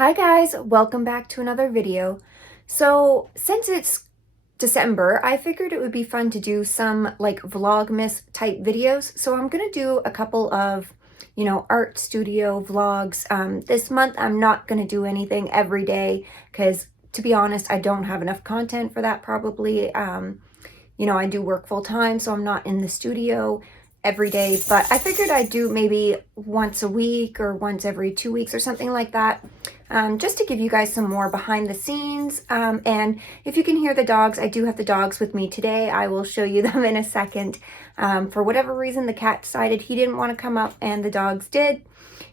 Hi guys, welcome back to another video. So since it's December, I figured it would be fun to do some like vlogmas type videos. So I'm gonna do a couple of, art studio vlogs. This month I'm not gonna do anything every day because to be honest, I don't have enough content for that probably. I do work full time, so I'm not in the studio every day, but I figured I'd do maybe once a week or once every 2 weeks or something like that, just to give you guys some more behind the scenes. And if you can hear the dogs, I do have the dogs with me today. I will show you them in a second. For whatever reason, the cat decided he didn't want to come up and the dogs did.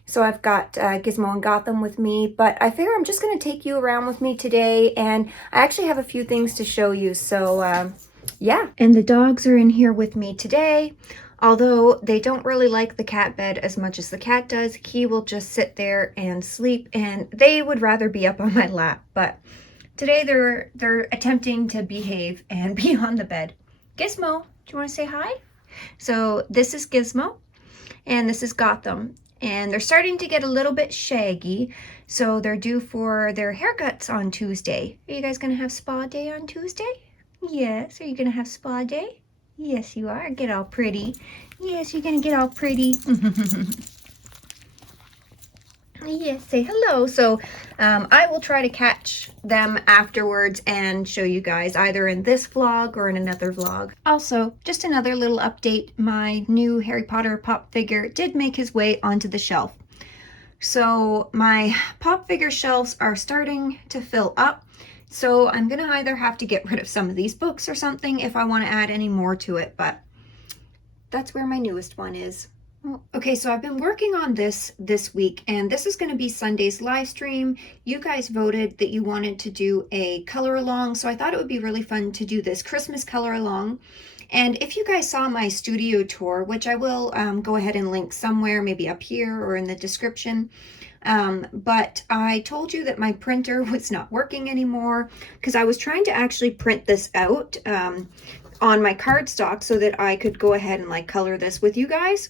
So I've got Gizmo and Gotham with me, but I figure I'm just going to take you around with me today, and I actually have a few things to show you. So yeah, and the dogs are in here with me today. Although they don't really like the cat bed as much as the cat does, he will just sit there and sleep, and they would rather be up on my lap. But today they're attempting to behave and be on the bed. Gizmo, do you want to say hi? So this is Gizmo, and this is Gotham, and they're starting to get a little bit shaggy, so they're due for their haircuts on Tuesday. Are you guys gonna have spa day on Tuesday? Yes. Are you gonna have spa day? Yes, you are. Get all pretty. Yes, you're gonna get all pretty. Yes, say hello. So I will try to catch them afterwards and show you guys either in this vlog or in another vlog. Also, just another little update. My new Harry Potter pop figure did make his way onto the shelf. So my pop figure shelves are starting to fill up. So I'm going to either have to get rid of some of these books or something if I want to add any more to it, but that's where my newest one is. Okay, so I've been working on this week, and this is going to be Sunday's live stream. You guys voted that you wanted to do a color along, so I thought it would be really fun to do this Christmas color along. And if you guys saw my studio tour, which I will go ahead and link somewhere, maybe up here or in the description, but I told you that my printer was not working anymore because I was trying to actually print this out on my cardstock so that I could go ahead and like color this with you guys,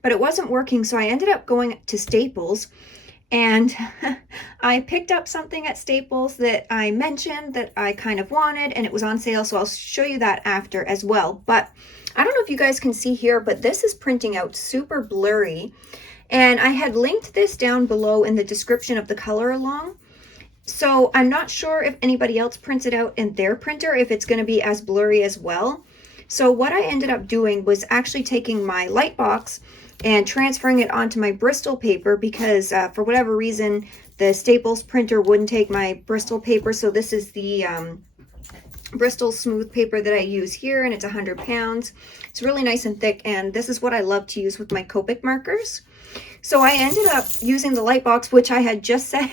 but it wasn't working. So I ended up going to Staples, and I picked up something at Staples that I mentioned that I kind of wanted, and it was on sale, so I'll show you that after as well. But I don't know if you guys can see here, but this is printing out super blurry. And I had linked this down below in the description of the color along. So I'm not sure if anybody else prints it out in their printer, if it's going to be as blurry as well. So what I ended up doing was actually taking my light box and transferring it onto my Bristol paper because for whatever reason, the Staples printer wouldn't take my Bristol paper. So this is the Bristol smooth paper that I use here, and it's 100 pounds. It's really nice and thick, and this is what I love to use with my Copic markers. So I ended up using the light box, which I had just said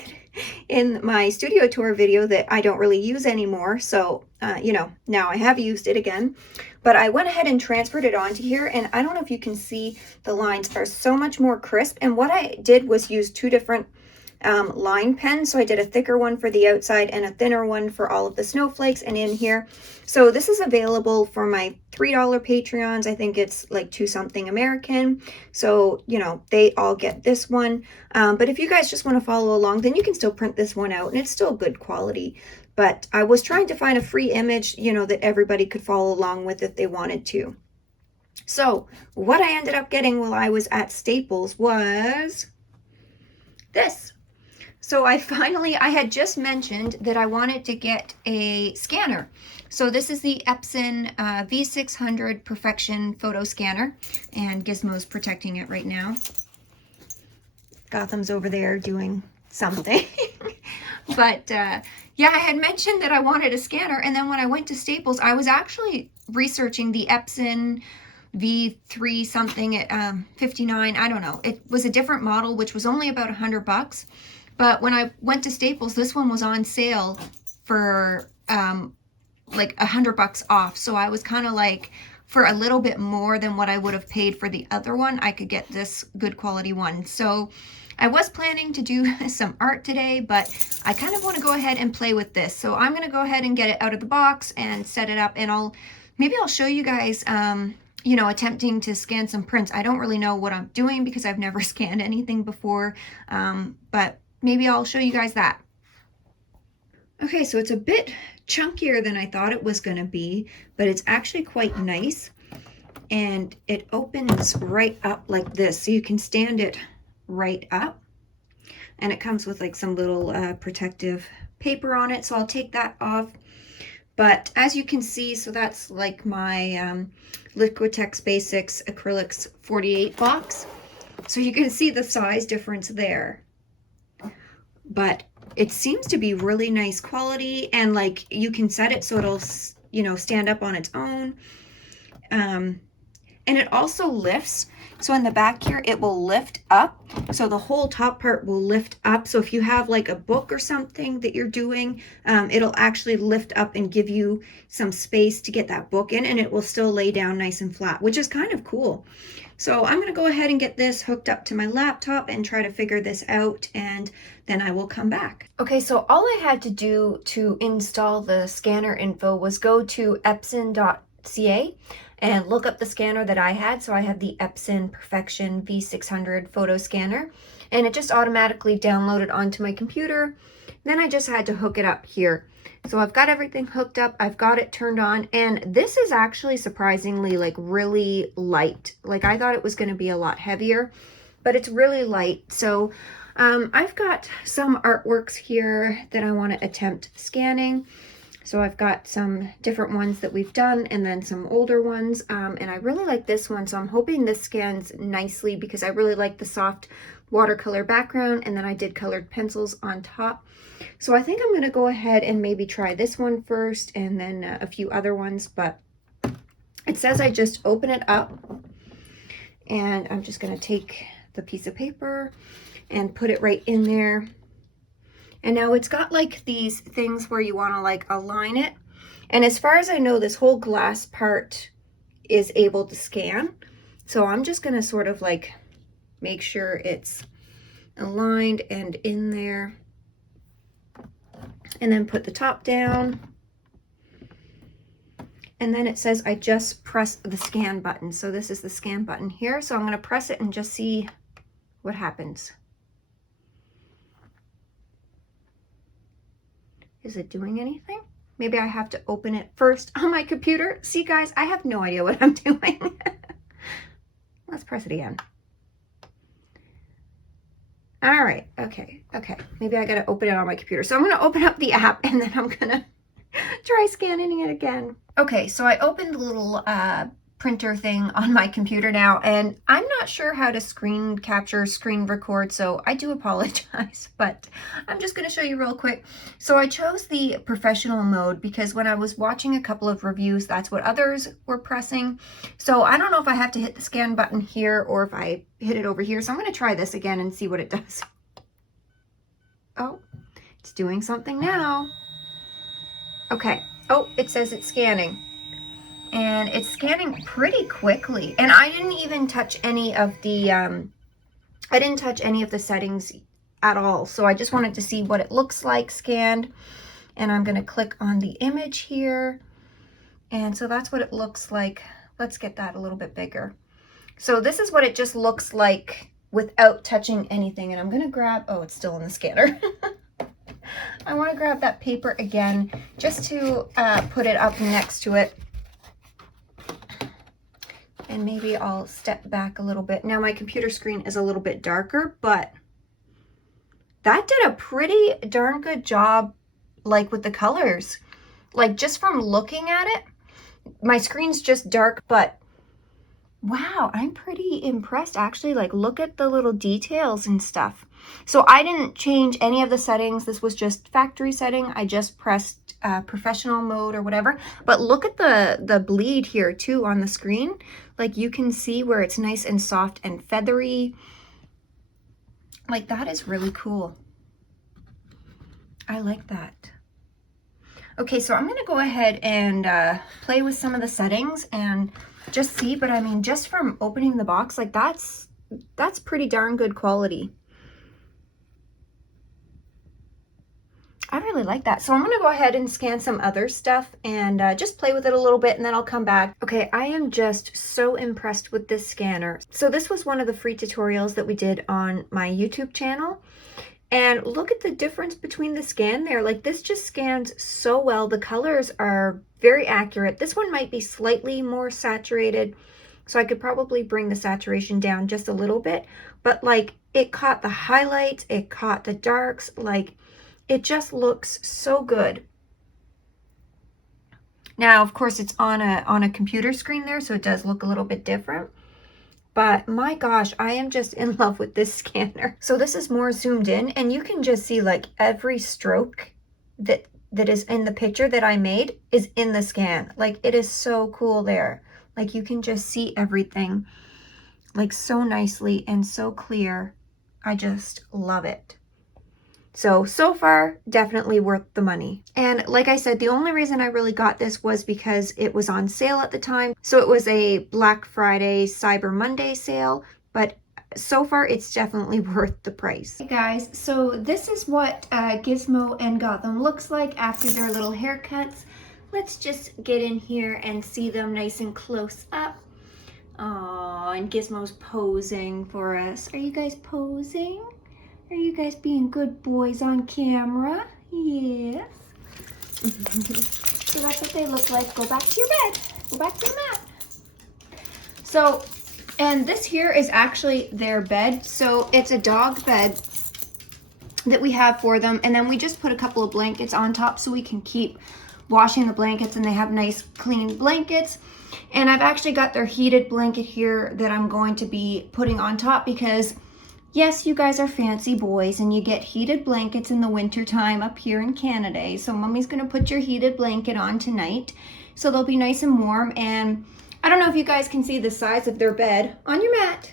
in my studio tour video that I don't really use anymore. So, now I have used it again. But I went ahead and transferred it onto here, and I don't know if you can see the lines are so much more crisp. And what I did was use two different line pens. So I did a thicker one for the outside and a thinner one for all of the snowflakes and in here. So this is available for my $3 Patreons. I think it's like 2 something American. So, they all get this one. But if you guys just want to follow along, then you can still print this one out, and it's still good quality. But I was trying to find a free image, that everybody could follow along with if they wanted to. So what I ended up getting while I was at Staples was this. So I had just mentioned that I wanted to get a scanner. So this is the Epson V600 Perfection photo scanner, and Gizmo's protecting it right now. Gotham's over there doing something. But yeah, I had mentioned that I wanted a scanner, and then when I went to Staples, I was actually researching the Epson V3 something at 59. I don't know. It was a different model, which was only about $100. But when I went to Staples, this one was on sale for like $100 off. So I was kind of like, for a little bit more than what I would have paid for the other one, I could get this good quality one. So I was planning to do some art today, but I kind of want to go ahead and play with this. So I'm going to go ahead and get it out of the box and set it up, and maybe I'll show you guys attempting to scan some prints. I don't really know what I'm doing because I've never scanned anything before, but maybe I'll show you guys that. Okay, so it's a bit chunkier than I thought it was going to be, but it's actually quite nice. And it opens right up like this, so you can stand it right up. And it comes with like some little protective paper on it, so I'll take that off. But as you can see, so that's like my Liquitex Basics Acrylics 48 box. So you can see the size difference there. But it seems to be really nice quality, and like you can set it so it'll, you know, stand up on its own. And it also lifts. So in the back here, it will lift up. So the whole top part will lift up. So if you have like a book or something that you're doing, it'll actually lift up and give you some space to get that book in, and it will still lay down nice and flat, which is kind of cool. So I'm going to go ahead and get this hooked up to my laptop and try to figure this out, and then I will come back. Okay, so all I had to do to install the scanner info was go to epson.ca and look up the scanner that I had. So I had the Epson Perfection V600 photo scanner, and it just automatically downloaded onto my computer. Then I just had to hook it up here. So I've got everything hooked up, I've got it turned on, and this is actually surprisingly like really light. Like I thought it was going to be a lot heavier, but it's really light. So I've got some artworks here that I want to attempt scanning. So I've got some different ones that we've done, and then some older ones, and I really like this one, so I'm hoping this scans nicely because I really like the soft watercolor background, and then I did colored pencils on top. So I think I'm going to go ahead and maybe try this one first, and then a few other ones, but it says I just open it up, and I'm just going to take the piece of paper and put it right in there. And now it's got like these things where you want to like align it. And as far as I know, this whole glass part is able to scan. So I'm just going to sort of like make sure it's aligned and in there. And then put the top down. And then it says I just press the scan button. So this is the scan button here. So I'm going to press it and just see what happens. Is it doing anything? Maybe I have to open it first on my computer. See guys, I have no idea what I'm doing. Let's press it again. All right, okay. Maybe I gotta open it on my computer. So I'm gonna open up the app, and then I'm gonna try scanning it again. Okay, so I opened the little printer thing on my computer now, and I'm not sure how to screen capture, screen record, so I do apologize, but I'm just going to show you real quick. So I chose the professional mode because when I was watching a couple of reviews, that's what others were pressing. So I don't know if I have to hit the scan button here or if I hit it over here. So I'm going to try this again and see what it does. Oh, it's doing something now. Okay. Oh, it says it's scanning. And it's scanning pretty quickly. And I didn't even touch any of the, settings at all. So I just wanted to see what it looks like scanned. And I'm going to click on the image here. And so that's what it looks like. Let's get that a little bit bigger. So this is what it just looks like without touching anything. And I'm going to grab, oh, it's still in the scanner. I want to grab that paper again just to put it up next to it. And maybe I'll step back a little bit. Now my computer screen is a little bit darker, but that did a pretty darn good job, like with the colors. Like just from looking at it, my screen's just dark, but wow, I'm pretty impressed actually. Like look at the little details and stuff. So I didn't change any of the settings. This was just factory setting. I just pressed professional mode or whatever. But look at the bleed here too on the screen. Like you can see where it's nice and soft and feathery. Like that is really cool. I like that. Okay, so I'm gonna go ahead and play with some of the settings and just see, but I mean, just from opening the box, like that's pretty darn good quality. I really like that. So I'm going to go ahead and scan some other stuff and just play with it a little bit, and then I'll come back. Okay, I am just so impressed with this scanner. So this was one of the free tutorials that we did on my YouTube channel. And look at the difference between the scan there. Like this just scans so well. The colors are very accurate. This one might be slightly more saturated, so I could probably bring the saturation down just a little bit, but like it caught the highlights, it caught the darks, like it just looks so good. Now, of course, it's on a computer screen there, so it does look a little bit different. But my gosh, I am just in love with this scanner. So this is more zoomed in, and you can just see like every stroke that is in the picture that I made is in the scan. Like it is so cool there. Like you can just see everything like so nicely and so clear. I just love it. So far, definitely worth the money. And like I said, the only reason I really got this was because it was on sale at the time. So it was a Black Friday, Cyber Monday sale, but so far it's definitely worth the price. Hey guys, so this is what Gizmo and Gotham looks like after their little haircuts. Let's just get in here and see them nice and close up. Aww, and Gizmo's posing for us. Are you guys posing? Are you guys being good boys on camera? Yes. So that's what they look like. Go back to your bed. Go back to the mat. So, and this here is actually their bed. So it's a dog bed that we have for them. And then we just put a couple of blankets on top so we can keep washing the blankets, and they have nice clean blankets. And I've actually got their heated blanket here that I'm going to be putting on top because yes, you guys are fancy boys and you get heated blankets in the winter time up here in Canada. So mommy's gonna put your heated blanket on tonight so they'll be nice and warm. And I don't know if you guys can see the size of their bed on your mat.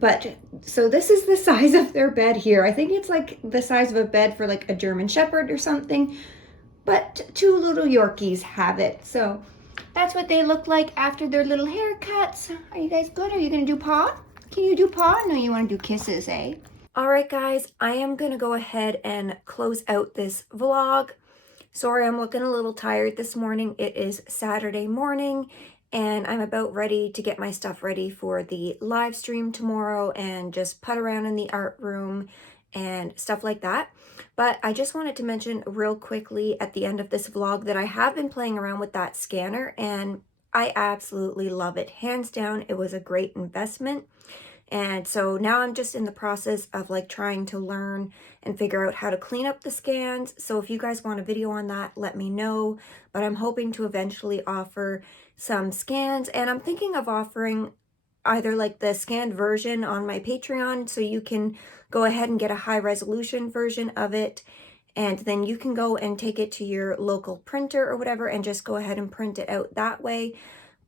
But so this is the size of their bed here. I think it's like the size of a bed for like a German Shepherd or something, but two little Yorkies have it. So that's what they look like after their little haircuts. Are you guys good? Are you gonna do paw? Can you do paw? No, you wanna do kisses, eh? All right, guys, I am gonna go ahead and close out this vlog. Sorry, I'm looking a little tired this morning. It is Saturday morning, and I'm about ready to get my stuff ready for the live stream tomorrow and just put around in the art room and stuff like that. But I just wanted to mention real quickly at the end of this vlog that I have been playing around with that scanner and I absolutely love it. Hands down, it was a great investment. And so now I'm just in the process of like trying to learn and figure out how to clean up the scans. So if you guys want a video on that, let me know. But I'm hoping to eventually offer some scans, and I'm thinking of offering either like the scanned version on my Patreon, so you can go ahead and get a high resolution version of it, and then you can go and take it to your local printer or whatever and just go ahead and print it out that way.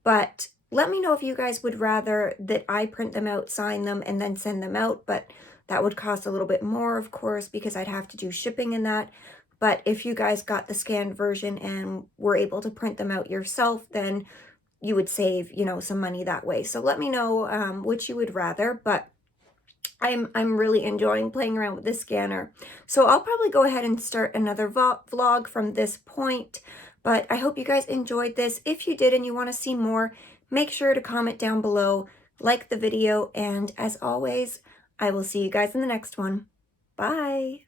But let me know if you guys would rather that I print them out, sign them, and then send them out, but that would cost a little bit more, of course, because I'd have to do shipping in that. But if you guys got the scanned version and were able to print them out yourself, then you would save, you know, some money that way. So let me know which you would rather, but I'm really enjoying playing around with this scanner. So I'll probably go ahead and start another vlog from this point, but I hope you guys enjoyed this. If you did and you want to see more, make sure to comment down below, like the video, and as always, I will see you guys in the next one. Bye!